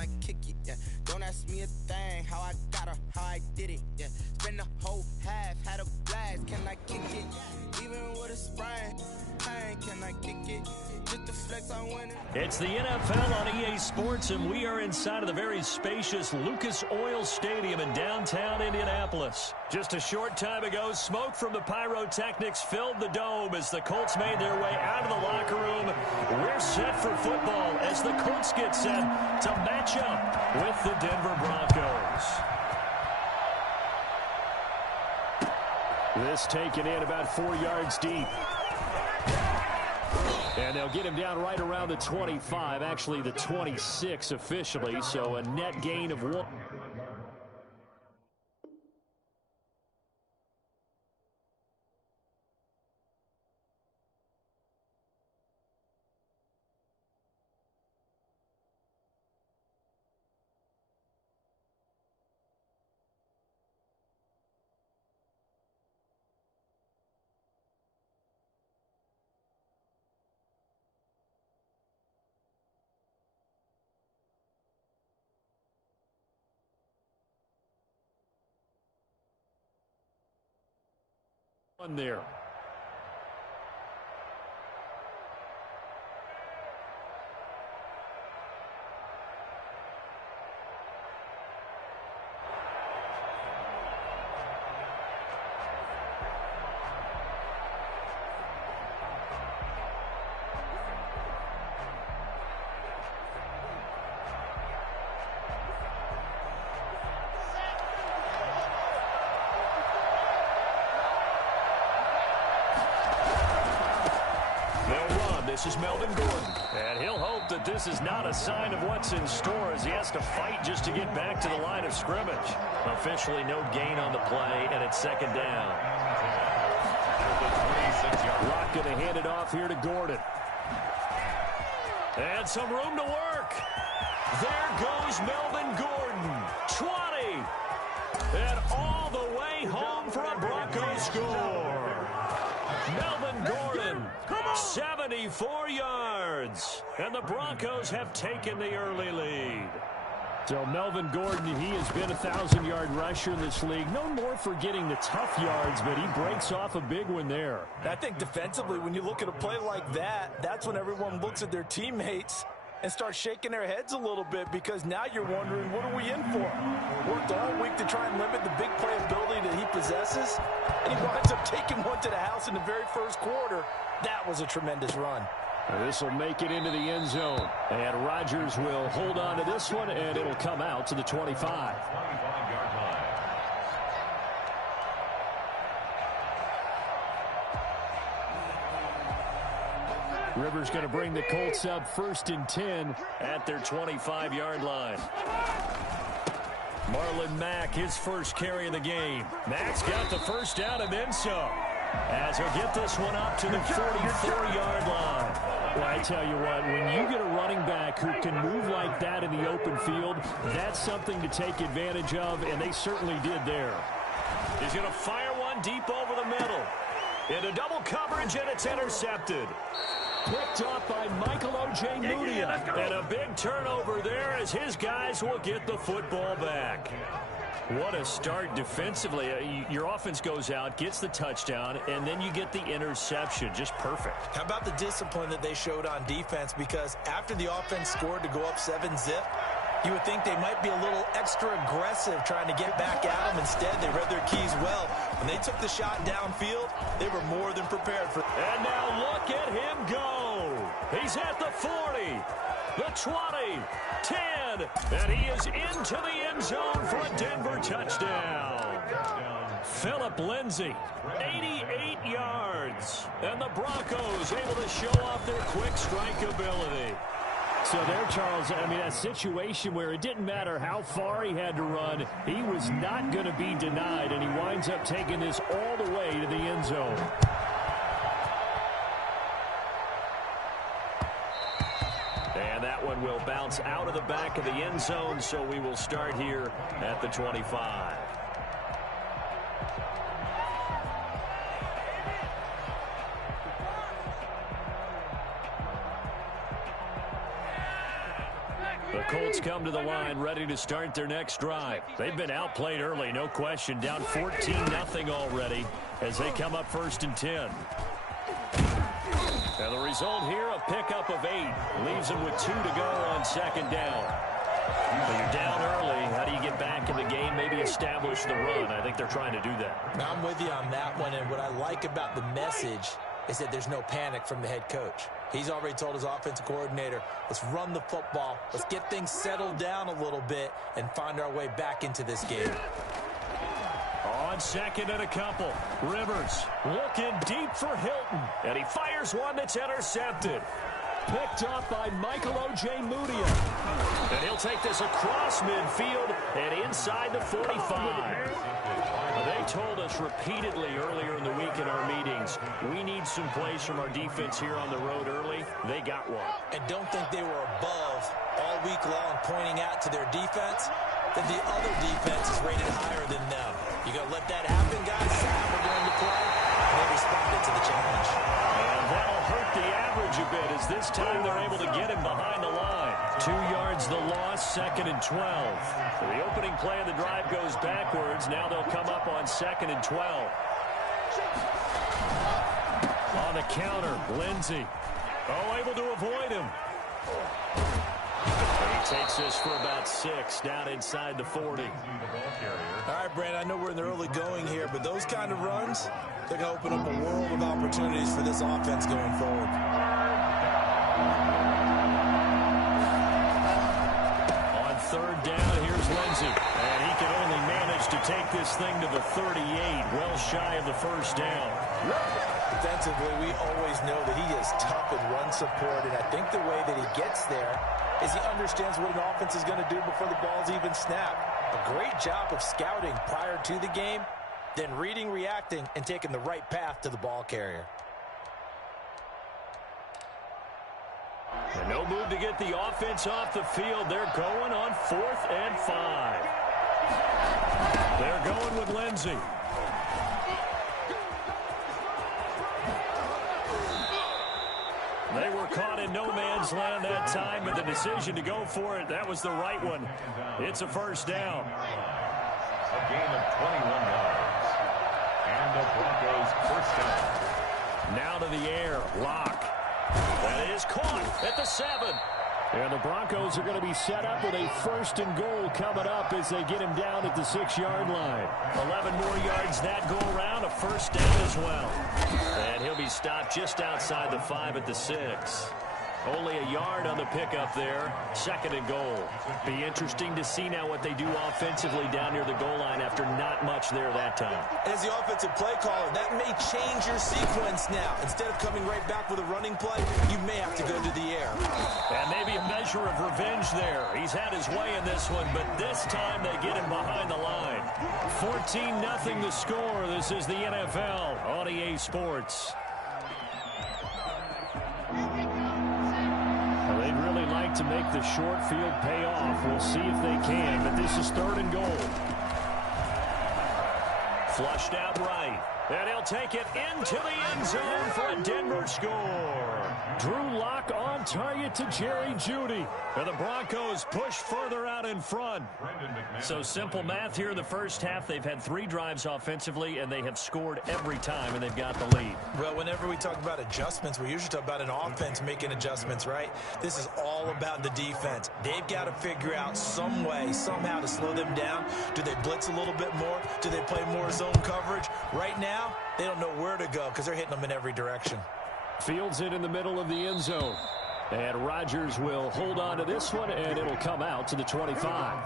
I kick it? Yeah. Don't ask me a thing, how I got her, how I did it. Yeah. Spend the whole half, had a blast. Can I kick it? Even with a sprain, can I kick it? Just the flex, I win it. It's the NFL on EA Sports, and we are inside of the very spacious Lucas Oil Stadium in downtown Indianapolis. Just a short time ago, smoke from the pyrotechnics filled the dome as the Colts made their way out of the locker room. We're set for football as the Colts get set to match up with the Denver Broncos. This taken in about 4 yards deep. And they'll get him down right around the 25, actually the 26 officially, so a net gain of 1. There. This is Melvin Gordon. And he'll hope that this is not a sign of what's in store as he has to fight just to get back to the line of scrimmage. Officially no gain on the play, and it's second down. Rock going to hand it off here to Gordon. And some room to work. There goes Melvin Gordon. 20. And all the way home for a Broncos score. Melvin Gordon, 74 yards. And the Broncos have taken the early lead. So Melvin Gordon, he has been a 1,000-yard rusher in this league. Known more for getting the tough yards, but he breaks off a big one there. I think defensively, when you look at a play like that, that's when everyone looks at their teammates and starts shaking their heads a little bit, because now you're wondering, what are we in for? Worked all week to try and limit the big play ability that he possesses, and he winds up taking one to the house in the very first quarter. That was a tremendous run. This will make it into the end zone. And Rodgers will hold on to this one, and it'll come out to the 25. Rivers going to bring the Colts up 1st and 10 at their 25-yard line. Marlon Mack, his first carry of the game. Mack's got the first down and then some, as he'll get this one up to the 44-yard line. Well, I tell you what, when you get a running back who can move like that in the open field, that's something to take advantage of, and they certainly did there. He's going to fire one deep over the middle. Into double coverage, and it's intercepted. Picked up by Michael O.J. Mudia. And a big turnover there as his guys will get the football back. What a start defensively. Your offense goes out, gets the touchdown, and then you get the interception. Just perfect. How about the discipline that they showed on defense? Because after the offense scored to go up 7-zip, you would think they might be a little extra aggressive trying to get back at them. Instead, they read their keys well. When they took the shot downfield, they were more than prepared for. And now look at him go. He's at the 40, the 20, 10, and he is into the end zone for a Denver touchdown. Phillip Lindsay, 88 yards. And the Broncos able to show off their quick strike ability. So there, Charles, I mean, a situation where it didn't matter how far he had to run, he was not going to be denied, and he winds up taking this all the way to the end zone. And that one will bounce out of the back of the end zone, so we will start here at the 25. The Colts come to the line ready to start their next drive. They've been outplayed early, no question. Down 14-0 already as they come up 1st and 10. And the result here, a pickup of 8. Leaves them with 2 to go on 2nd down. When you're down early, how do you get back in the game, maybe establish the run? I think they're trying to do that. I'm with you on that one, and what I like about the message is that there's no panic from the head coach. He's already told his offensive coordinator, let's run the football, let's get things settled down a little bit and find our way back into this game. On 2nd and a couple, Rivers looking deep for Hilton, and he fires one that's intercepted. Picked up by Michael Ojemudia. And he'll take this across midfield and inside the 45. They told us repeatedly earlier in the week in our meetings, we need some plays from our defense here on the road early. They got one. And don't think they were above all week long pointing out to their defense that the other defense is rated higher than them. You got to let that happen, guys. We're going to play. And they responded to the challenge. And that'll hurt the average a bit as this time they're able to get him behind the line. 2 yards the loss, 2nd and 12. The opening play of the drive goes backwards. Now they'll come up on 2nd and 12. On the counter, Lindsey. Oh, able to avoid him. He takes this for about 6 down inside the 40. All right, Brand, I know we're in the early going here, but those kind of runs, they're going to open up a world of opportunities for this offense going forward. On 3rd down, here's Lindsey. And he can only manage to take this thing to the 38, well shy of the 1st down. Defensively, we always know that he is tough in run support, and I think the way that he gets there is he understands what an offense is going to do before the ball's even snapped. A great job of scouting prior to the game, then reading, reacting, and taking the right path to the ball carrier. And no move to get the offense off the field. They're going on 4th and 5. They're going with Lindsey. They were caught in no man's land that time, but the decision to go for it, that was the right one. It's a 1st down. A gain of 21 yards. And the Broncos 1st down. Now to the air, Locke. That is caught at the 7. And the Broncos are going to be set up with a 1st and goal coming up as they get him down at the 6-yard line. 11 more yards that go around, a 1st down as well. And he'll be stopped just outside the 5 at the 6. Only a yard on the pickup there. 2nd and goal. Be interesting to see now what they do offensively down near the goal line after not much there that time. As the offensive play caller, that may change your sequence now. Instead of coming right back with a running play, you may have to go to the air. And maybe a measure of revenge there. He's had his way in this one, but this time they get him behind the line. 14-0 the score. This is the NFL on EA Sports. They'd really like to make the short field pay off. We'll see if they can, but this is 3rd and goal. Flushed out right. And he'll take it into the end zone for a Denver score. Drew Lock on target to Jerry Jeudy. And the Broncos push further out in front. So simple math here in the 1st half. They've had 3 drives offensively, and they have scored every time, and they've got the lead. Well, whenever we talk about adjustments, we usually talk about an offense making adjustments, right? This is all about the defense. They've got to figure out some way, somehow to slow them down. Do they blitz a little bit more? Do they play more zone coverage? Right now, they don't know where to go because they're hitting them in every direction. Fields it in the middle of the end zone. And Rodgers will hold on to this one, and it'll come out to the 25.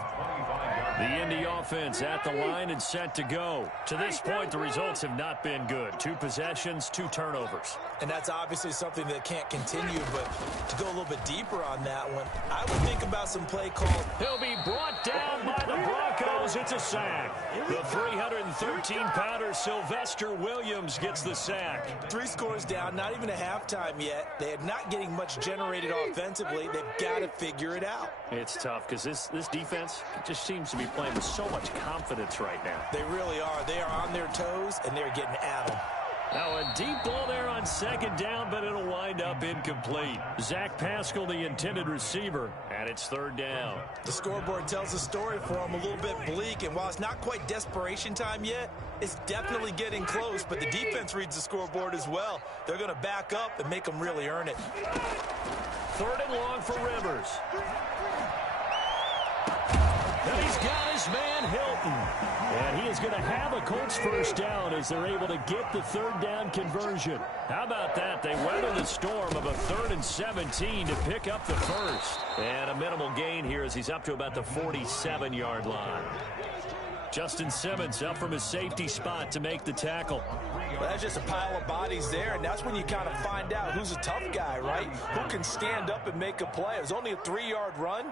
The Indy offense at the line and set to go. To this point, the results have not been good. 2 possessions, 2 turnovers. And that's obviously something that can't continue, but to go a little bit deeper on that one, I would think about some play call. He'll be brought down by the Broncos. It's a sack. The 313-pounder Sylvester Williams gets the sack. 3 scores down, not even a halftime yet. They are not getting much generated offensively. They've got to figure it out. It's tough because this defense just seems to be playing with so much confidence right now. They really are. They are on their toes, and they're getting at them. Now a deep ball there on second down, but it'll wind up incomplete. Zach Pascal, the intended receiver, and it's third down. The scoreboard tells a story for him, a little bit bleak, and while it's not quite desperation time yet, it's definitely getting close, but the defense reads the scoreboard as well. They're going to back up and make them really earn it. Third and long for Rivers. And he's got his man Hilton. And he is going to have a Colts first down as they're able to get the third down conversion. How about that? They weather the storm of a 3rd and 17 to pick up the first. And a minimal gain here as he's up to about the 47-yard line. Justin Simmons up from his safety spot to make the tackle. Well, that's just a pile of bodies there, and that's when you kind of find out who's a tough guy, right? Who can stand up and make a play. It was only a 3-yard run,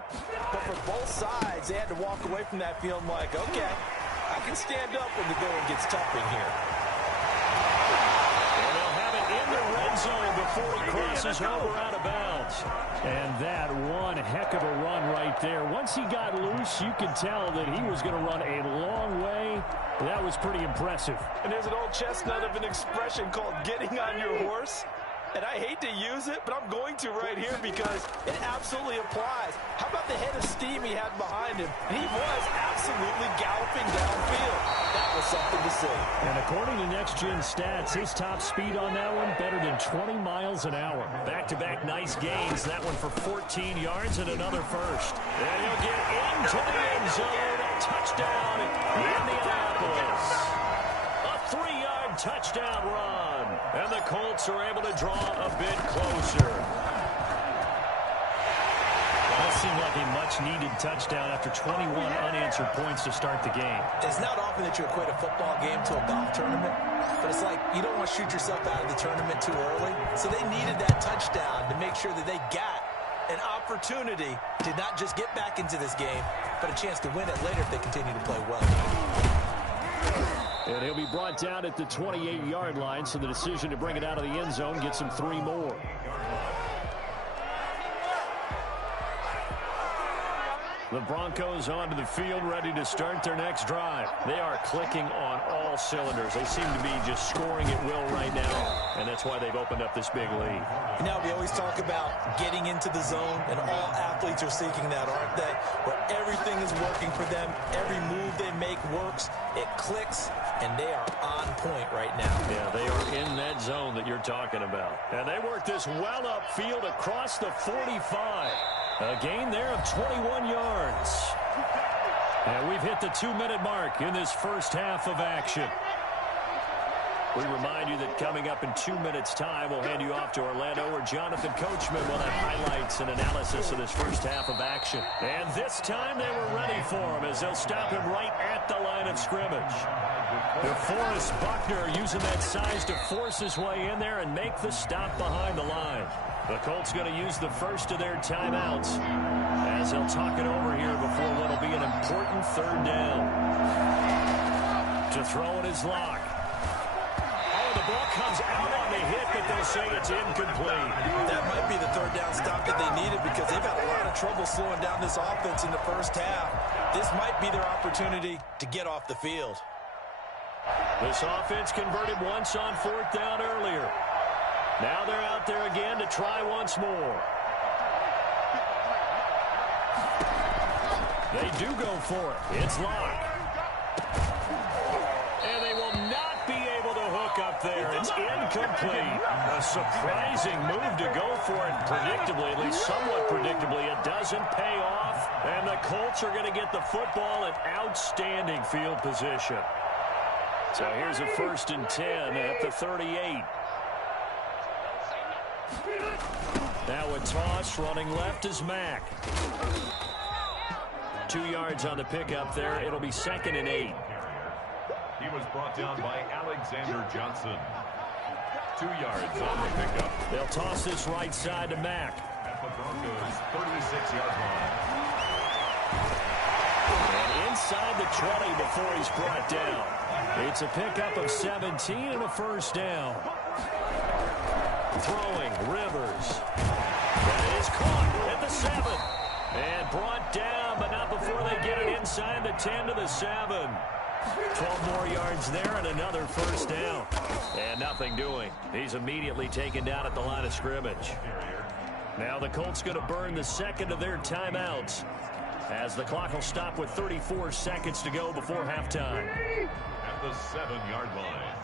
but for both sides, they had to walk away from that feeling like, okay, I can stand up when the going gets tough in here. And they'll have it in the red zone before he crosses over out of bounds. And that one heck of a run right there. Once he got loose, you could tell that he was going to run a long way. That was pretty impressive. And there's an old chestnut of an expression called getting on your horse. And I hate to use it, but I'm going to right here because it absolutely applies. How about the head of steam he had behind him? He was absolutely galloping downfield. That was something to see. And according to Next Gen Stats, his top speed on that one better than 20 miles an hour. Back-to-back nice gains. That one for 14 yards and another first. And he'll get into the end zone. Touchdown, Indianapolis. A 3-yard touchdown run. And the Colts are able to draw a bit closer. That seemed like a much-needed touchdown after 21 unanswered points to start the game. It's not often that you equate a football game to a golf tournament, but it's like you don't want to shoot yourself out of the tournament too early. So they needed that touchdown to make sure that they got an opportunity to not just get back into this game, but a chance to win it later if they continue to play well. And he'll be brought down at the 28-yard line, so the decision to bring it out of the end zone gets him 3 more. The Broncos onto the field, ready to start their next drive. They are clicking on all cylinders. They seem to be just scoring at will right now, and that's why they've opened up this big lead. You know, we always talk about getting into the zone, and all athletes are seeking that, aren't they? Where everything is working for them, every move they make works, it clicks, and they are on point right now. Yeah, they are in that zone that you're talking about. And they work this well upfield across the 45. A gain there of 21 yards. And we've hit the 2-minute mark in this first half of action. We remind you that coming up in 2 minutes' time, we'll hand you off to Orlando, where Jonathan Coachman will have highlights and analysis of this first half of action. And this time they were ready for him as they'll stop him right at the line of scrimmage. DeForest Buckner using that size to force his way in there and make the stop behind the line. The Colts going to use the first of their timeouts as they'll talk it over here before what will be an important third down. To throw it is Locke. Oh, the ball comes out on the hit, but they'll say it's incomplete. That might be the third down stop that they needed because they've had a lot of trouble slowing down this offense in the first half. This might be their opportunity to get off the field. This offense converted once on 4th down earlier. Now they're out there again to try once more. They do go for it. It's Locke. And they will not be able to hook up there. It's incomplete. A surprising move to go for it predictably, at least somewhat predictably. It doesn't pay off. And the Colts are going to get the football in outstanding field position. So here's a 1st and 10 at the 38. Now a toss, running left is Mack. 2 yards on the pickup there. It'll be 2nd and 8. He was brought down by Alexander Johnson. 2 yards on the pickup. They'll toss this right side to Mack. At the Broncos' 36-yard line. And inside the 20 before he's brought down. It's a pickup of 17 and a first down. Throwing, Rivers. That is caught at the 7. And brought down, but not before they get it inside the 10 to the 7. 12 more yards there and another first down. And nothing doing. He's immediately taken down at the line of scrimmage. Now the Colts going to burn the second of their timeouts as the clock will stop with 34 seconds to go before halftime. At the 7-yard line.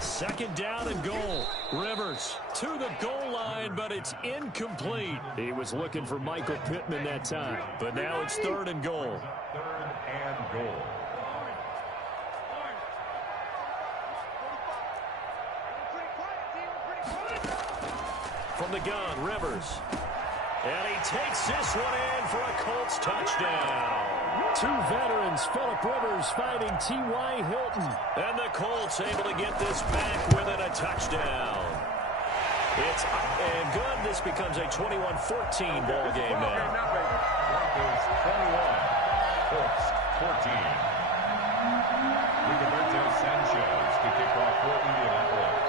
Second down and goal. Rivers to the goal line, but it's incomplete. He was looking for Michael Pittman that time, but now it's third and goal. Third and goal. From the gun, Rivers. And he takes this one in for a Colts touchdown. Two veterans, Phillip Rivers fighting T.Y. Hilton. And the Colts able to get this back within a touchdown. It's up and good. This becomes a 21-14 ball game now. Broncos 21, Colts 14. Rigoberto Sanchez to kick off for Indianapolis.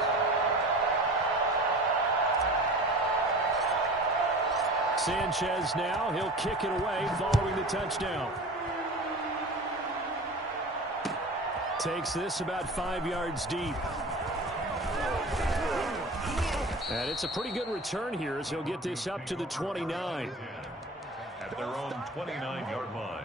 Sanchez now, he'll kick it away following the touchdown. Takes this about 5 yards deep. And it's a pretty good return here as he'll get this up to the 29. At their own 29-yard line.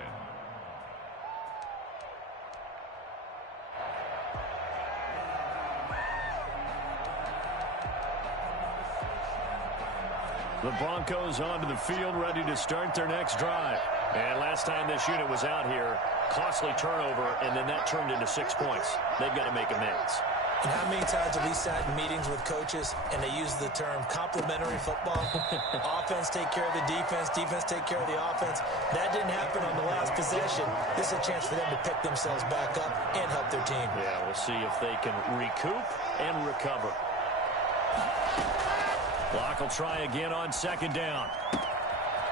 The Broncos onto the field, ready to start their next drive. And last time this unit was out here, costly turnover, and then that turned into 6 points. They've got to make amends. And how many times have we sat in meetings with coaches and they use the term complementary football? Offense take care of the defense, defense take care of the offense. That didn't happen on the last possession. This is a chance for them to pick themselves back up and help their team. Yeah, we'll see if they can recoup and recover. Locke will try again on second down.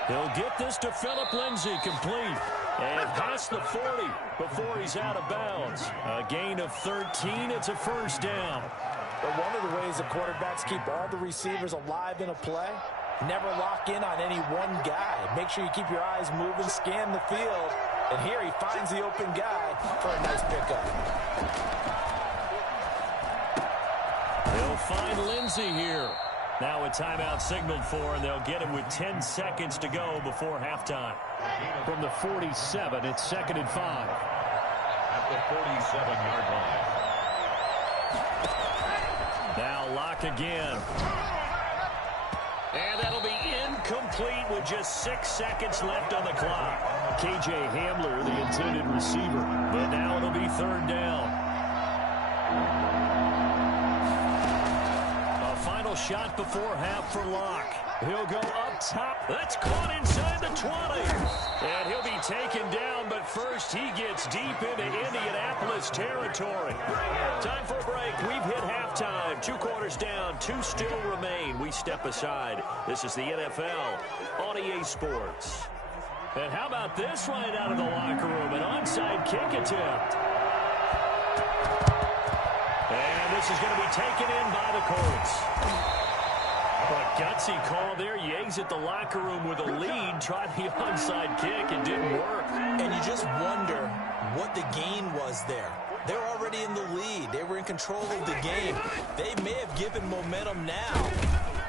He'll get this to Phillip Lindsay, complete. And past the 40 before he's out of bounds. A gain of 13. It's a first down. But one of the ways the quarterbacks keep all the receivers alive in a play, never lock in on any one guy. Make sure you keep your eyes moving, scan the field. And here he finds the open guy for a nice pickup. He'll find Lindsay here. Now a timeout signaled for, and they'll get him with 10 seconds to go before halftime. From the 47, it's 2nd and 5. At the 47-yard line. Now Locke again. And that'll be incomplete with just 6 seconds left on the clock. K.J. Hamler, the intended receiver. But now it'll be third down. Final shot before half for Locke. He'll go up top. That's caught inside the 20. And he'll be taken down, but first he gets deep into Indianapolis territory. Time for a break. We've hit halftime. 2 quarters down. 2 still remain. We step aside. This is the NFL on EA Sports. And how about this right out of the locker room? An onside kick attempt. And this is going to be taken in by the Colts. A gutsy call there. You exit the locker room with a lead. Tried the onside kick. It didn't work. And you just wonder what the gain was there. They're already in the lead. They were in control of the game. They may have given momentum now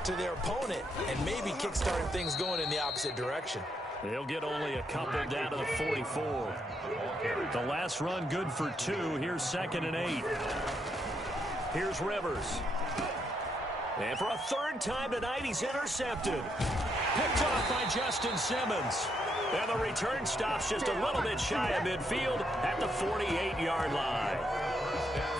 to their opponent and maybe kickstarted things going in the opposite direction. They'll get only a couple down to the 44. The last run good for 2. Here's 2nd and 8. Here's Rivers. And for a third time tonight, he's intercepted. Picked off by Justin Simmons. And the return stops just a little bit shy of midfield at the 48-yard line.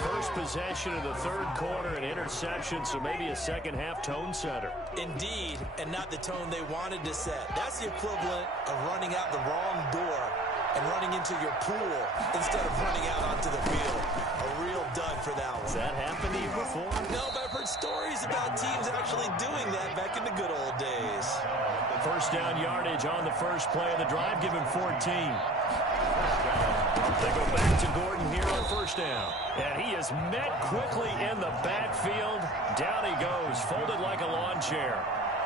First possession of the third quarter, an interception, so maybe a second-half tone setter. Indeed, and not the tone they wanted to set. That's the equivalent of running out the wrong door and running into your pool instead of running out onto the field. A real dud for that one. Has that happened to you before? No, but I've heard stories about teams actually doing that back in the good old days. First down yardage on the first play of the drive, give him 14. They go back to Gordon here on first down. And he is met quickly in the backfield. Down he goes, folded like a lawn chair.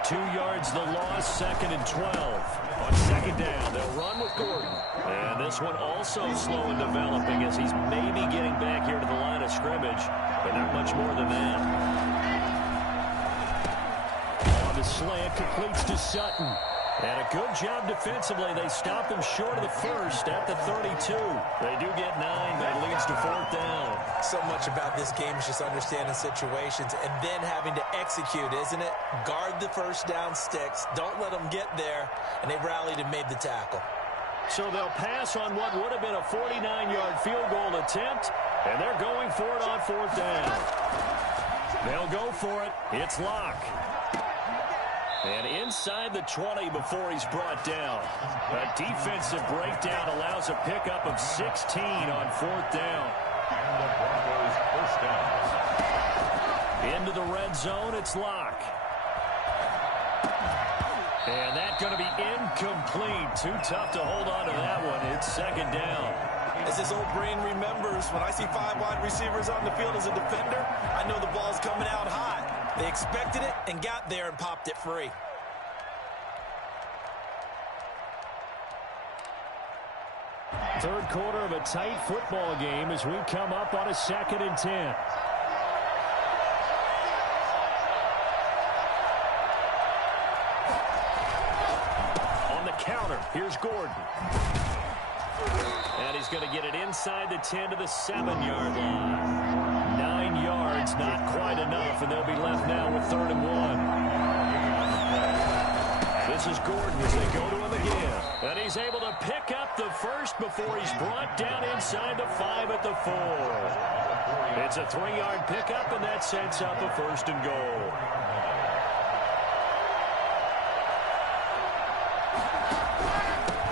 2 yards the loss, 2nd and 12. On 2nd down, they'll run with Gordon. And this one also slow in developing as he's maybe getting back here to the line of scrimmage, but not much more than that. On the slant, completes to Sutton. And a good job defensively. They stop him short of the first at the 32. They do get 9, but it leads to 4th down. So much about this game is just understanding situations and then having to execute, isn't it? Guard the first down sticks. Don't let them get there. And they rallied and made the tackle. So they'll pass on what would have been a 49-yard field goal attempt, and they're going for it on 4th down. They'll go for it. It's Locke. And inside the 20 before he's brought down. A defensive breakdown allows a pickup of 16 on 4th down. And the Broncos first down. Into the red zone, it's Locke. And that's going to be incomplete. Too tough to hold on to that one. It's 2nd down. As his old brain remembers, when I see 5 wide receivers on the field as a defender, I know the ball's coming out hot. They expected it and got there and popped it free. Third quarter of a tight football game as we come up on a 2nd and 10. On the counter, here's Gordon. And he's going to get it inside the 10 to the 7-yard line. 9 yards, not quite enough, and they'll be left now with 3rd and 1. This is Gordon as they go to him again. And he's able to pick up the first before he's brought down inside the 5 at the 4. It's a 3-yard pickup, and that sets up a 1st and goal.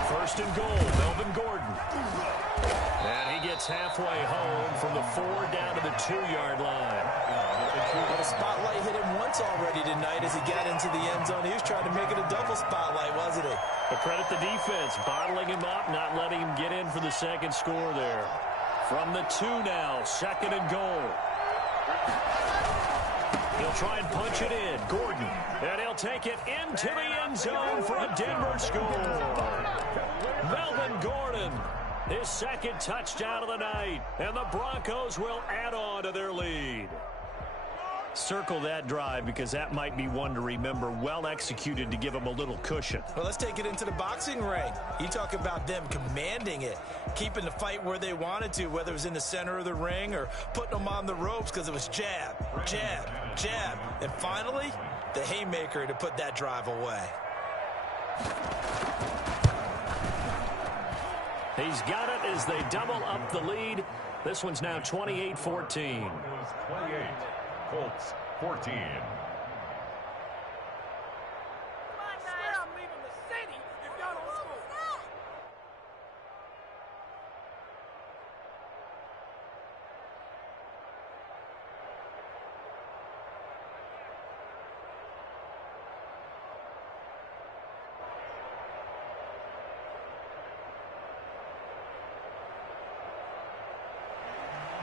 First and goal, Melvin Gordon. And he gets halfway home from the 4 down to the 2-yard line. Well, the spotlight hit him once already tonight as he got into the end zone. He was trying to make it a double spotlight, wasn't he? But credit the defense, bottling him up, not letting him get in for the 2nd score there. From the 2 now, 2nd and goal. He'll try and punch it in. Gordon. And he'll take it into the end zone for a Denver score. Melvin Gordon, his 2nd touchdown of the night. And the Broncos will add on to their lead. Circle that drive because that might be one to remember. Well executed to give them a little cushion. Well, let's take it into the boxing ring. You talk about them commanding it, keeping the fight where they wanted to, whether it was in the center of the ring or putting them on the ropes because it was jab, jab, jab. And finally, the haymaker to put that drive away. He's got it as they double up the lead. This one's now 28-14. 28. Colts 14.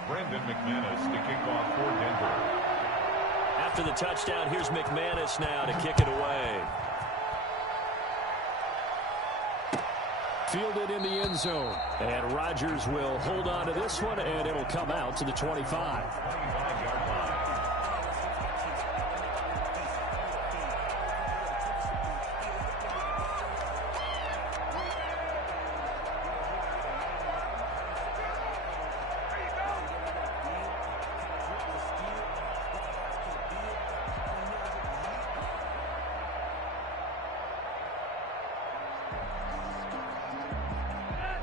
Brandon McManus to kick off for Denver. After the touchdown, here's McManus now to kick it away. Fielded in the end zone. And Rodgers will hold on to this one, and it'll come out to the 25.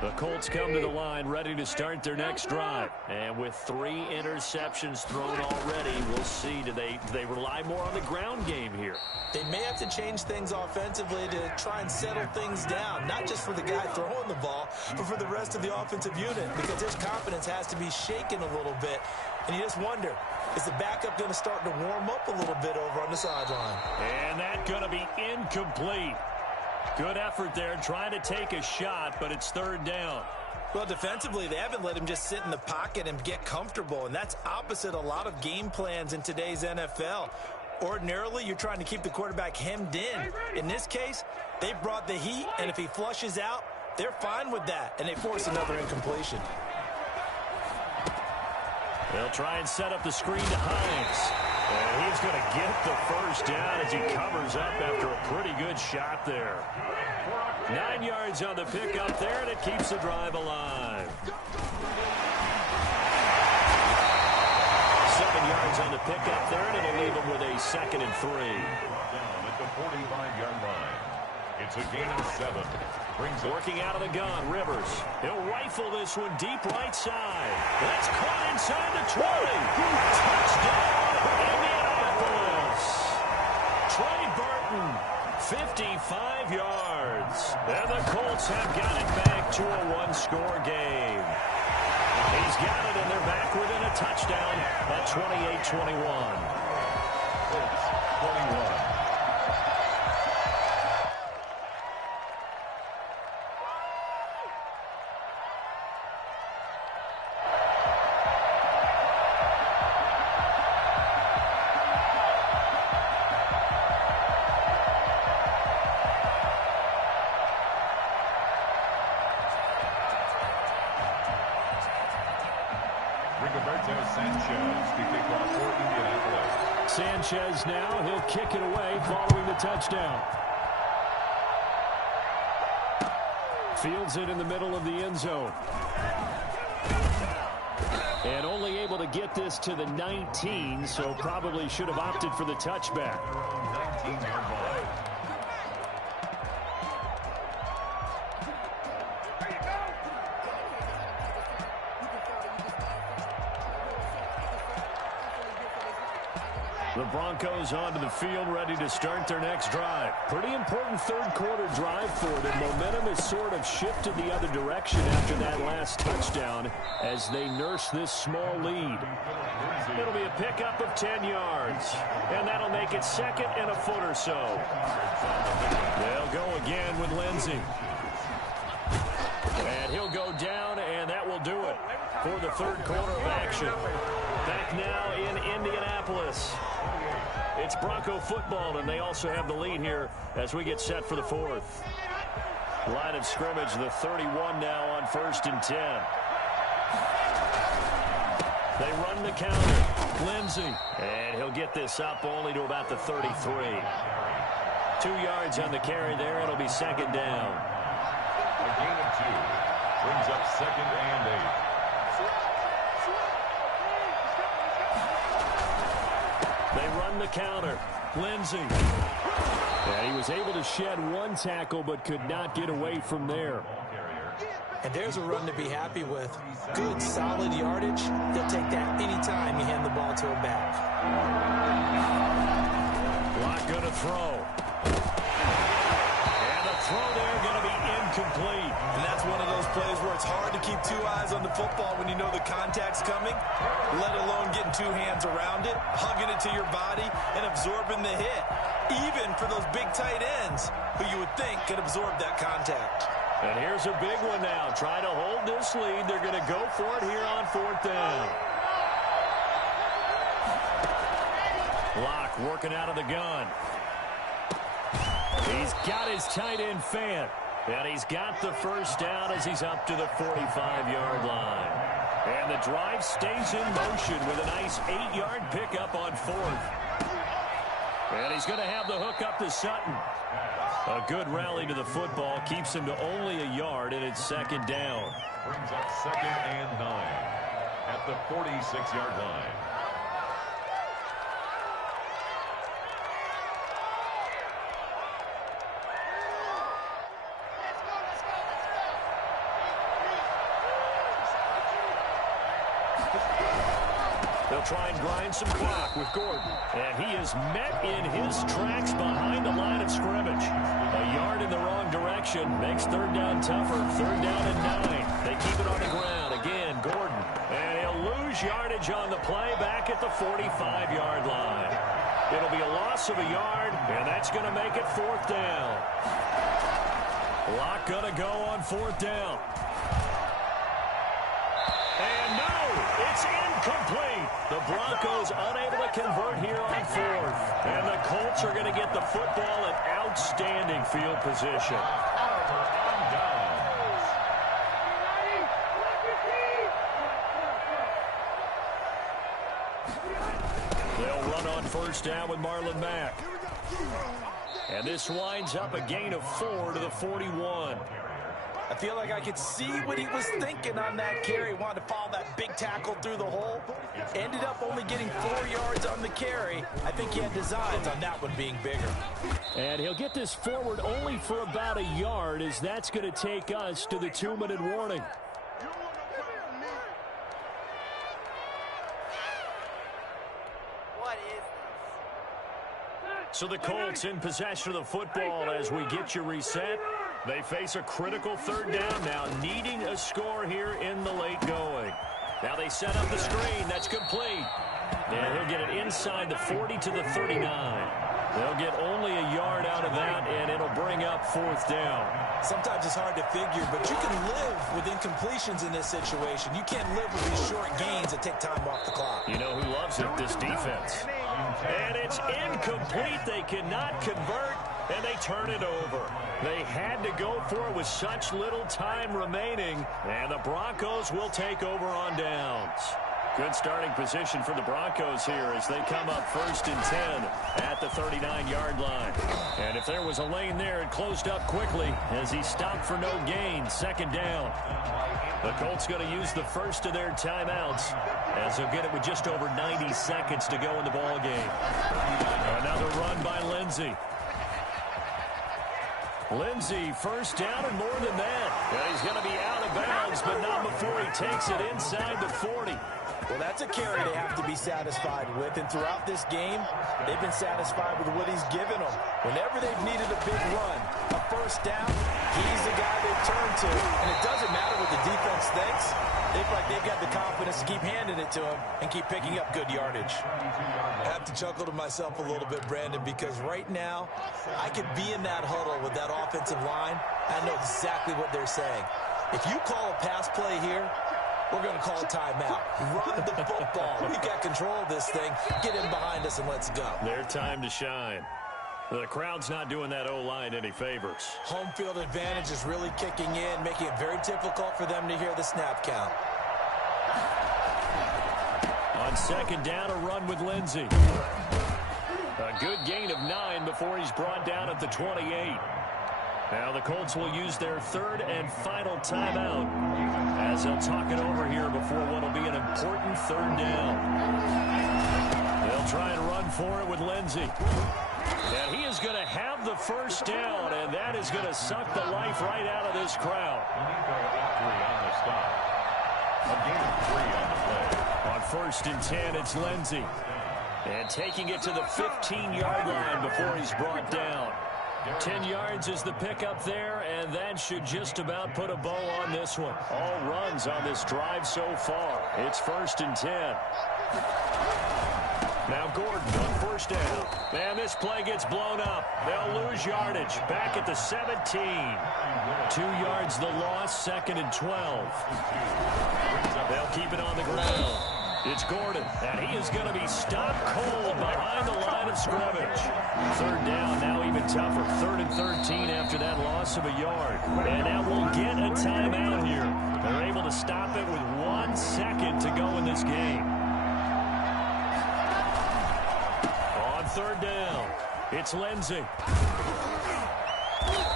The Colts come to the line ready to start their next drive. And with 3 interceptions thrown already, we'll see. Do they rely more on the ground game here? They may have to change things offensively to try and settle things down, not just for the guy throwing the ball, but for the rest of the offensive unit, because his confidence has to be shaken a little bit. And you just wonder, is the backup going to start to warm up a little bit over on the sideline? And that's going to be incomplete. Good effort there, trying to take a shot, but it's 3rd down. Well, defensively, they haven't let him just sit in the pocket and get comfortable, and that's opposite a lot of game plans in today's NFL. Ordinarily, you're trying to keep the quarterback hemmed in. In this case, they brought the heat, and if he flushes out, they're fine with that, and they force another incompletion. They'll try and set up the screen to Hines. And he's going to get the first down as he covers up after a pretty good shot there. 9 yards on the pickup there, and it keeps the drive alive. 7 yards on the pickup there, and it'll leave him with a 2nd and 3. Down at the 45-yard line. It's a gain of 7. Working out of the gun, Rivers. He'll rifle this one deep right side. That's caught inside the 20. Touchdown, Indianapolis. Trey Burton, 55 yards. And the Colts have got it back to a one-score game. He's got it, and they're back within a touchdown at 28-21. Colts, 21. Sanchez now, he'll kick it away following the touchdown. Fields it in the middle of the end zone. And only able to get this to the 19, so probably should have opted for the touchback. 19-yard line. The Broncos onto the field, ready to start their next drive. Pretty important third-quarter drive for them. Momentum has sort of shifted the other direction after that last touchdown as they nurse this small lead. It'll be a pickup of 10 yards, and that'll make it 2nd and a foot or so. They'll go again with Lindsey. And he'll go down, and that will do it for the third quarter of action. Back now in Indianapolis. It's Bronco football, and they also have the lead here as we get set for the fourth. Line of scrimmage, the 31 now on 1st and 10. They run the counter. Lindsey. And he'll get this up only to about the 33. 2 yards on the carry there. It'll be 2nd down. A gain of 2. Brings up 2nd and 8. They run the counter. Lindsey. And he was able to shed one tackle but could not get away from there. And there's a run to be happy with. Good, solid yardage. They'll take that anytime you hand the ball to a back. Lock going to throw. And the throw there going to be incomplete. And that's one of those plays where it's hard to keep 2 eyes on the football when you know the contact's coming, let alone getting 2 hands around it, hugging it to your body, and absorbing the hit. Even for those big tight ends who you would think could absorb that contact. And here's a big one now. Try to hold this lead. They're going to go for it here on 4th down. Locke working out of the gun. He's got his tight end fan. And he's got the first down as he's up to the 45-yard line. And the drive stays in motion with a nice 8-yard pickup on 4th. And he's going to have the hook up to Sutton. A good rally to the football keeps him to only a yard, and it's 2nd down. Brings up 2nd and 9 at the 46-yard line. They'll try and grind some clock with Gordon. And he is met in his tracks behind the line of scrimmage. A yard in the wrong direction makes 3rd down tougher. 3rd down and 9. They keep it on the ground. Again, Gordon. And he'll lose yardage on the play back at the 45-yard line. It'll be a loss of a yard, and that's going to make it 4th down. Locke going to go on 4th down. And no! It's incomplete. The Broncos unable to convert here on fourth. And the Colts are going to get the football in outstanding field position. They'll run on first down with Marlon Mack. And this winds up a gain of 4 to the 41. I feel like I could see what he was thinking on that carry. Wanted to follow that big tackle through the hole. Ended up only getting 4 yards on the carry. I think he had designs on that one being bigger. And he'll get this forward only for about a yard, as that's going to take us to the 2-minute warning. So the Colts in possession of the football as we get you reset. They face a critical third down now, needing a score here in the late going. Now they set up the screen. That's complete. And he'll get it inside the 40 to the 39. They'll get only a yard out of that, and it'll bring up fourth down. Sometimes it's hard to figure, but you can live with incompletions in this situation. You can't live with these short gains that take time off the clock. You know who loves it? This defense. And it's incomplete. They cannot convert, and they turn it over. They had to go for it with such little time remaining, and the Broncos will take over on downs. Good starting position for the Broncos here as they come up 1st and 10 at the 39-yard line. And if there was a lane there, it closed up quickly as he stopped for no gain. 2nd down. The Colts going to use the first of their timeouts as they'll get it with just over 90 seconds to go in the ball game. Another run by Lindsey. Lindsey, 1st down and more than that. And he's going to be out of bounds, but not before he takes it inside the 40. Well, that's a carry they have to be satisfied with, and throughout this game, they've been satisfied with what he's given them. Whenever they've needed a big run, a 1st down, he's the guy they turn to, and it doesn't matter what the defense thinks. They feel like they've got the confidence to keep handing it to him and keep picking up good yardage. I have to chuckle to myself a little bit, Brandon, because right now, I could be in that huddle with that offensive line. I know exactly what they're saying. If you call a pass play here, we're going to call a timeout. Run the football. We've got control of this thing. Get in behind us and let's go. Their time to shine. The crowd's not doing that O-line any favors. Home field advantage is really kicking in, making it very difficult for them to hear the snap count. On 2nd down, a run with Lindsey. A good gain of 9 before he's brought down at the 28. Now the Colts will use their 3rd and final timeout as they'll talk it over here before what will be an important 3rd down. They'll try and run for it with Lindsey. And he is going to have the 1st down, and that is going to suck the life right out of this crowd. On 1st and 10, it's Lindsey. And taking it to the 15-yard line before he's brought down. 10 yards is the pickup there, and that should just about put a bow on this one. All runs on this drive so far. It's 1st and 10. Now Gordon on 1st down. And this play gets blown up. They'll lose yardage. Back at the 17. 2 yards the loss, 2nd and 12. They'll keep it on the ground. It's Gordon, and he is going to be stopped cold behind the line of scrimmage. 3rd down, now even tougher. 3rd and 13 after that loss of a yard. And now we'll get a timeout here. They're able to stop it with 1 second to go in this game. On 3rd down, it's Lindsey.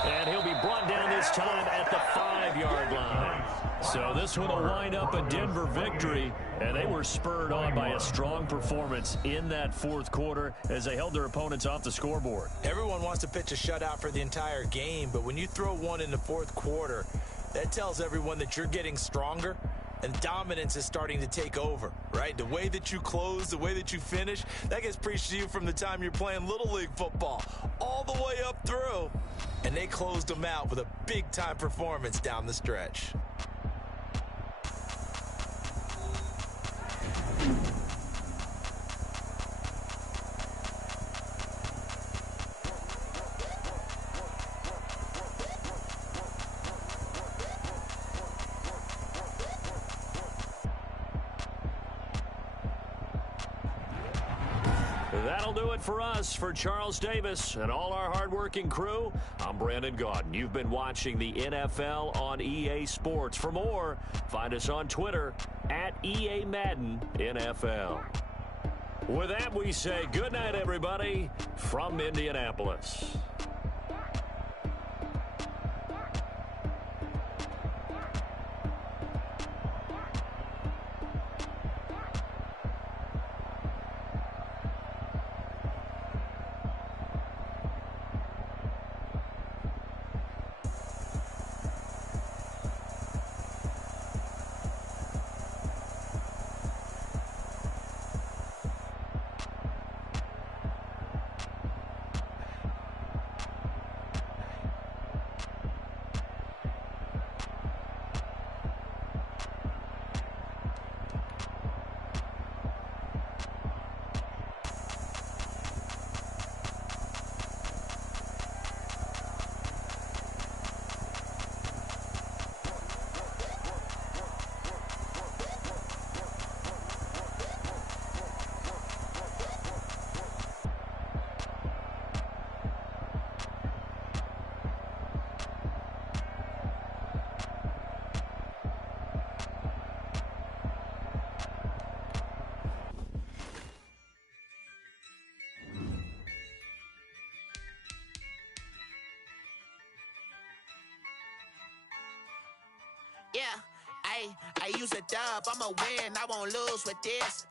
And he'll be brought down this time at the 5-yard line. So this one will wind up a Denver victory, and they were spurred on by a strong performance in that 4th quarter as they held their opponents off the scoreboard. Everyone wants to pitch a shutout for the entire game, but when you throw one in the 4th quarter, that tells everyone that you're getting stronger and dominance is starting to take over, right? The way that you close, the way that you finish, that gets preached to you from the time you're playing Little League football all the way up through. And they closed them out with a big-time performance down the stretch. That'll do it for us. For Charles Davis and all our hardworking crew, I'm Brandon Gaudin. You've been watching the NFL on EA Sports. For more, find us on Twitter at EA Madden NFL. With that, we say good night, everybody, from Indianapolis. Yeah, I use a dub, I'ma win, I won't lose with this.